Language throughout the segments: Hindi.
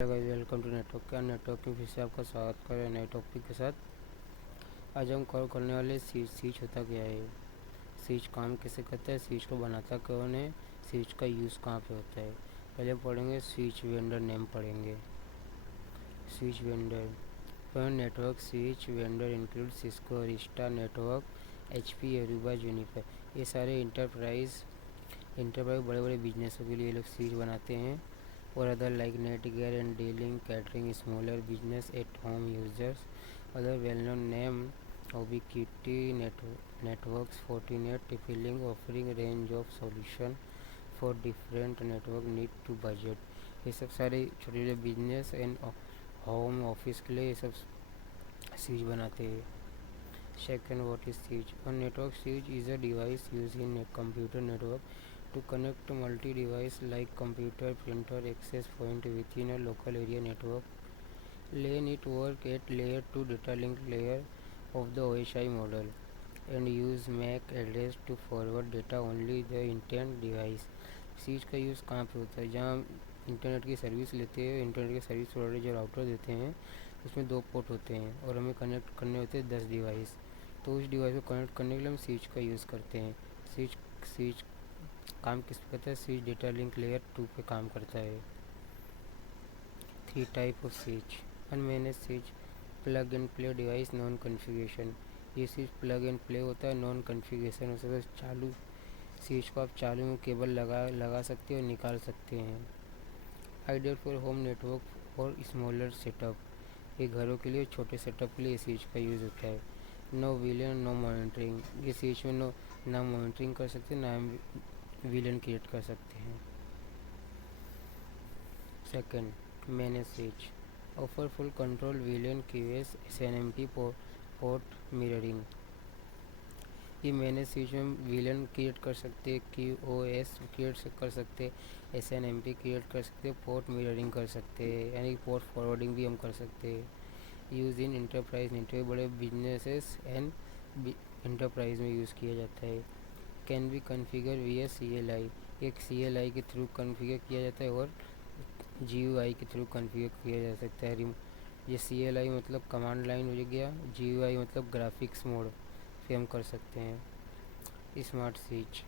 वेलकम टू नेटवर्किंग फिर से आपका स्वागत कर रहे हैं नए टॉपिक के साथ। आज हम कवर करने वाले स्विच होता क्या है, स्विच काम कैसे करता है, स्विच को बनाता कौन है, स्विच का यूज़ कहाँ पे होता है। पहले पढ़ेंगे स्विच वेंडर नेम पढ़ेंगे। Switch vendor network switch vendor include Cisco, Arista network, HP, Aruba, Juniper. ये सारे इंटरप्राइज बड़े बड़े बिजनेसों के लिए ये लोग स्विच बनाते हैं। और other like Netgear and D Link, catering, smaller business at home users. Other well known name Ubiquiti Networks, Fortinet, TP Link, offering range of solution for different network need to budget. ये सब सारे छोटे छोटे बिजनेस एंड होम ऑफिस के लिए ये सब स्विच बनाते हैं। Second, what is switch? A network switch is a device use in computer network to connect multi-device like computer, printer, access point within a local area network. LAN it work at layer 2 data link layer of the OSI model and use MAC address to forward data only the intent device. Switch का यूज़ कहाँ पे होता है? जहाँ इंटरनेट की सर्विस लेते हैं, इंटरनेट की सर्विस प्रोवाइडर जो राउटर देते हैं उसमें 2 पोर्ट होते हैं और हमें कनेक्ट करने होते हैं 10 डिवाइस। तो उस डिवाइस को कनेक्ट करने के लिए हम स्विच का यूज़ करते हैं। स्विच काम किस पे करता है? स्विच डेटा लिंक लेयर 2 पे काम करता है। 3 type off switch. Unmanaged switch, plug and play device, non configuration. ये स्विच प्लग एंड प्ले होता है, नॉन कॉन्फ़िगरेशन हो सकता है। चालू स्विच को आप चालू में केबल लगा सकते हो और निकाल सकते हैं। आइडियल फॉर होम नेटवर्क और स्मॉलर सेटअप। ये घरों के लिए, छोटे सेटअप के लिए स्विच का यूज़ होता है। No VLAN, no monitoring. ये स्विच में ना मॉनिटरिंग कर सकते, ना विलन क्रिएट कर सकते हैं। Second, manage switch offer full control, villain, QoS, SNMP, port mirroring. ये मैनेज स्विच में विलन क्रिएट कर सकते हैं, QoS क्रिएट कर सकते हैं, SNMP क्रिएट कर सकते हैं, पोर्ट मिररिंग कर सकते हैं, यानी पोर्ट फॉरवर्डिंग भी हम कर सकते हैं। यूज़ इन इंटरप्राइज नेटवर्क, बड़े बिजनेसेस एंड इंटरप्राइज में यूज़ किया जाता है। Can be configure via CLI, एक CLI के थ्रू कन्फिगर किया जाता है और GUI के थ्रू कन्फिगर किया जा सकता है। ये CLI मतलब कमांड लाइन हो गया, GUI मतलब ग्राफिक्स मोड पे हम कर सकते हैं। Smart switch,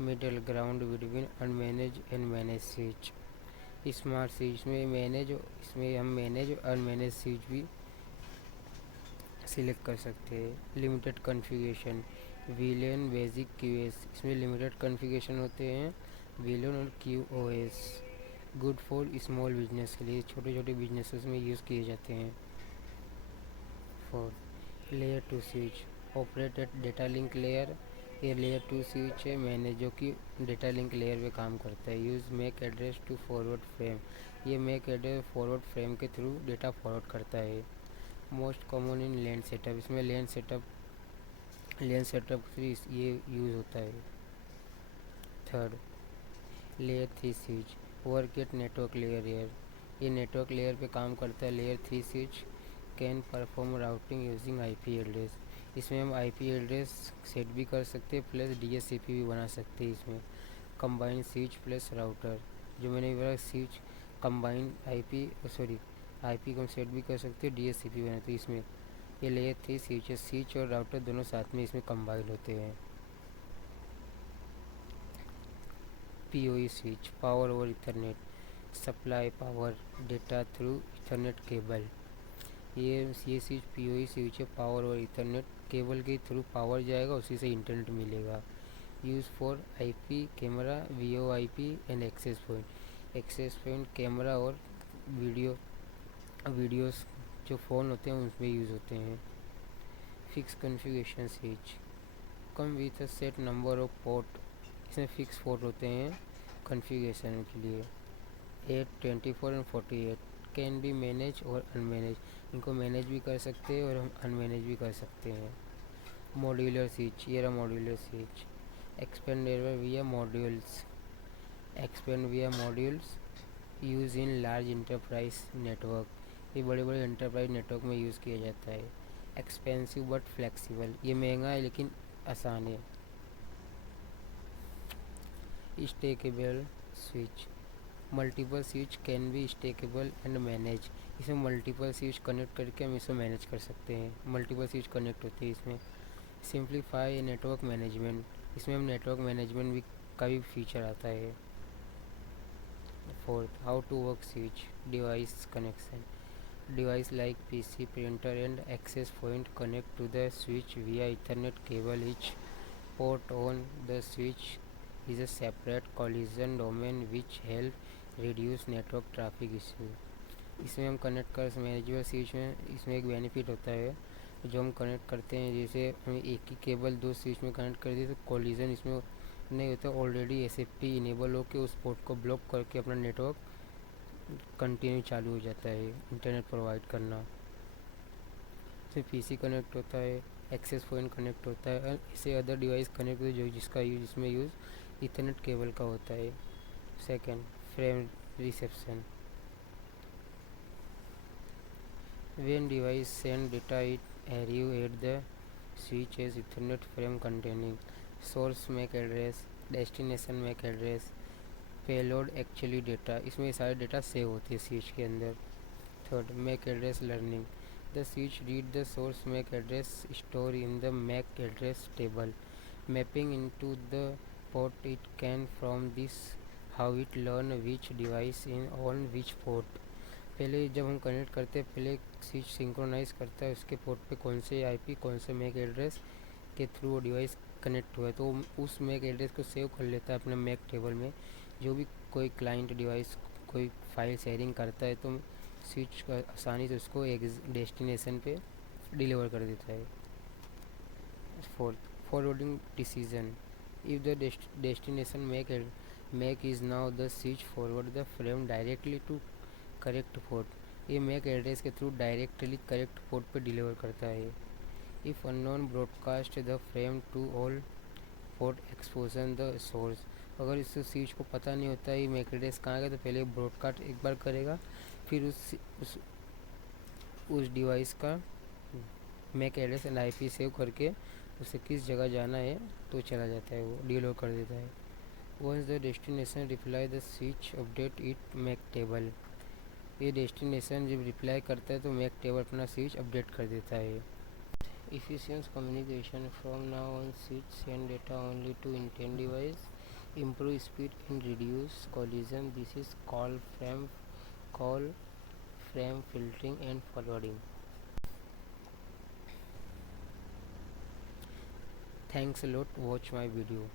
middle ground between unmanaged and manage switch. Smart switch में इसमें हम मैनेज और अनमैनेज स्विच भी सिलेक्ट कर सकते हैं। Limited configuration, villain, basic, QoS। इसमें लिमिटेड कॉन्फ़िगरेशन होते हैं, विलन और QoS। Good for small business के लिए, छोटे छोटे बिजनेसेस में यूज़ किए जाते हैं। 4, layer 2 switch operate at data link layer. ये लेयर 2 स्विच है मैंने जो कि डेटा लिंक लेयर पे काम करता है। Use MAC address to forward frame. ये मैक एड्रेस फॉरवर्ड फ्रेम के थ्रू डेटा फॉरवर्ड करता है। Most common in LAN setup, इसमें लैन सेटअप थ्रू ये यूज़ होता है। Third, layer 3 switch work at network layer. ये नेटवर्क लेयर पे काम करता है। Layer 3 switch can perform routing using IP address. इसमें हम IP एड्रेस सेट भी कर सकते हैं, प्लस DHCP भी बना सकते हैं। इसमें कंबाइन स्विच प्लस राउटर, जो मैंने बोला स्विच कंबाइन IP को हम सेट भी कर सकते हैं, DHCP बनाते हैं। इसमें ये लेयर 3 स्विच और राउटर दोनों साथ में इसमें कंबाइन होते हैं। PoE switch, power over Ethernet, supply power data through Ethernet cable. ये स्विच PoE स्विच है, पावर और इथरनेट केबल के थ्रू पावर जाएगा, उसी से इंटरनेट मिलेगा। Use for IP camera, VoIP and access point camera और वीडियोस जो फ़ोन होते हैं उसमें यूज़ होते हैं। Fix configuration switch come with a set number of port. इसमें फिक्स पोर्ट होते हैं कॉन्फ़िगरेशन के लिए, 8, 24 एंड 48। कैन बी मैनेज और अनमैनेज, इनको मैनेज भी कर सकते हैं और हम अनमैनेज भी कर सकते हैं। मॉड्यूलर स्विच, ये रहा मॉड्यूलर स्विच। एक्सपेंडेबल विया modules use in large enterprise network. ये बड़े बड़े इंटरप्राइज नेटवर्क में यूज़ किया जाता है। एक्सपेंसिव बट फ्लेक्सिबल, ये महंगा है लेकिन आसान है। Stakeable switch, multiple switch can be stakeable and manage. इसमें मल्टीपल स्विच कनेक्ट करके हम इसको मैनेज कर सकते हैं, मल्टीपल स्विच कनेक्ट होते हैं इसमें। सिंप्लीफाई नेटवर्क मैनेजमेंट, इसमें हम नेटवर्क मैनेजमेंट भी का भी फीचर आता है। Fourth, how to work switch device connection. Device like PC, printer and access point connect to the switch via Ethernet cable. Each port on the switch is a separate collision domain which help reduce network traffic issue. इसमें हम कनेक्ट कर मैनेजेबल स्विच में इसमें एक बेनिफिट होता है, जो हम कनेक्ट करते हैं, जैसे हम एक ही केबल दो स्विच में कनेक्ट कर दिए तो कोलिजन इसमें नहीं होता। ऑलरेडी SFP इनेबल होकर उस पोर्ट को ब्लॉक करके अपना नेटवर्क कंटिन्यू चालू हो जाता है इंटरनेट प्रोवाइड करना। फिर PC कनेक्ट होता है, एक्सेस पॉइंट कनेक्ट होता है और इसे अदर डिवाइस कनेक्ट होता है जो जिसका यूज इसमें यूज़ इथरनेट केबल का होता है। Second, frame reception. When device send data it arrive at the switch as Ethernet frame containing source MAC address, destination MAC address, payload actually data. इसमें सारे डेटा सेव होते हैं स्विच के अंदर। Third, MAC address learning. The switch read the source MAC address store in the MAC address table mapping into the port it can from this how it learn which device in on which port. पहले जब हम कनेक्ट करते हैं, पहले स्विच सिंक्रोनाइज करता है उसके पोर्ट पे कौन से IP कौन से मैक एड्रेस के थ्रू वो डिवाइस कनेक्ट हुआ है, तो उस मैक एड्रेस को सेव कर लेता है अपने मैक टेबल में। जो भी कोई क्लाइंट डिवाइस कोई फाइल शेयरिंग करता है तो स्विच आसानी से उसको एक डेस्टिनेशन पे डिलीवर कर देता है। Fourth, forwarding decision. If the destination MAC is known the switch forward the frame directly to correct port. ये मैक एड्रेस के थ्रू डायरेक्टली करेक्ट पोर्ट पे डिलीवर करता है। If unknown broadcast the frame to all port except on the source. अगर इस स्विच को पता नहीं होता है मैक एड्रेस कहाँ गया, तो पहले ब्रॉडकास्ट एक बार करेगा, फिर उस डिवाइस का MAC address and IP save करके उसे किस जगह जाना है तो चला जाता है, वो डिलीवर कर देता है। Once the destination reply the switch update it MAC table. ये डेस्टिनेशन जब रिप्लाई करता है तो मैक टेबल अपना स्विच अपडेट कर देता है। Efficient communication. From now on, switch send data only to intent device, improve speed and reduce collision. This is call frame filtering and forwarding. Thanks a lot. Watch my video.